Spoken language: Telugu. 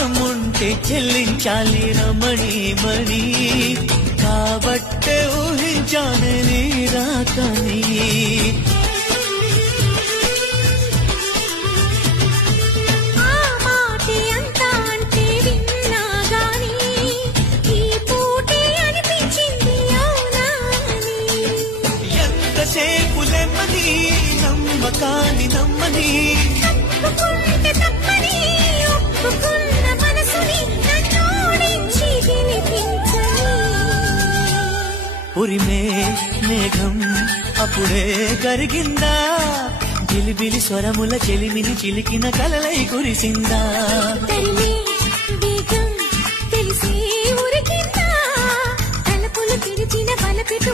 రుణముంటే చెల్లించాలి రమణి మణి కాబట్టే ఊహించానే నీ రాకని ఎంతసేపులెమ్మని నమ్మకాని నమ్మని ఉరిమే మేఘం అప్పుడే కరిగిందా గిలిబిలి స్వరముల చెలిమిని చిలికిన కలలై కురిసిందా తెలిసి ఉరికిందా తలపులు తెరిచిన బలపెట్టు